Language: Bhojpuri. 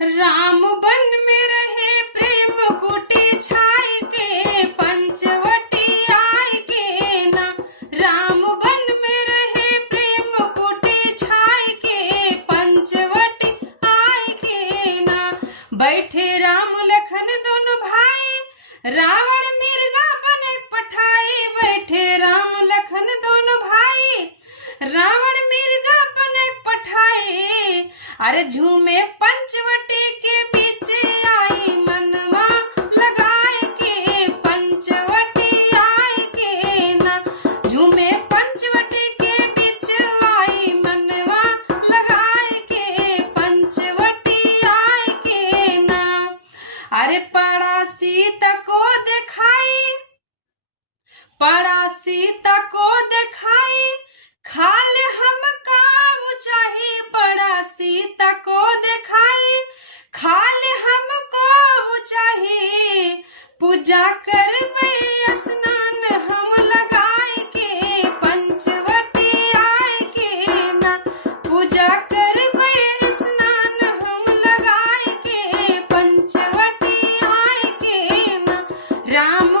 राम बन में रहे प्रेम कुटी छाई के पंचवटी आय के ना। राम बन में रहे प्रेम कुटी छाई के पंचवटी आय के ना। बैठे राम लखन दोनों भाई रावण मिर्गा बने पठाई। बैठे राम लखन दोनों भाई रावण मिर्गा बने पठाई। अरे झूमे पंचवटी के बीच आई मनवा लगाए के पंचवटी आए के ना। झूमे पंचवटी के बीच आई मनवा लगाए के पंचवटी आए के ना। अरे पड़ा सीता को दिखाई, पड़ा सीता को दिखाई खाल हम काऊ चाही। पड़ा सीता को दिखाई खाल हम को चाही। पूजा करबे स्नान हम लगाए के पंचवटी आए के ना। पूजा करबे स्नान हम लगाए के पंचवटी आए के ना। राम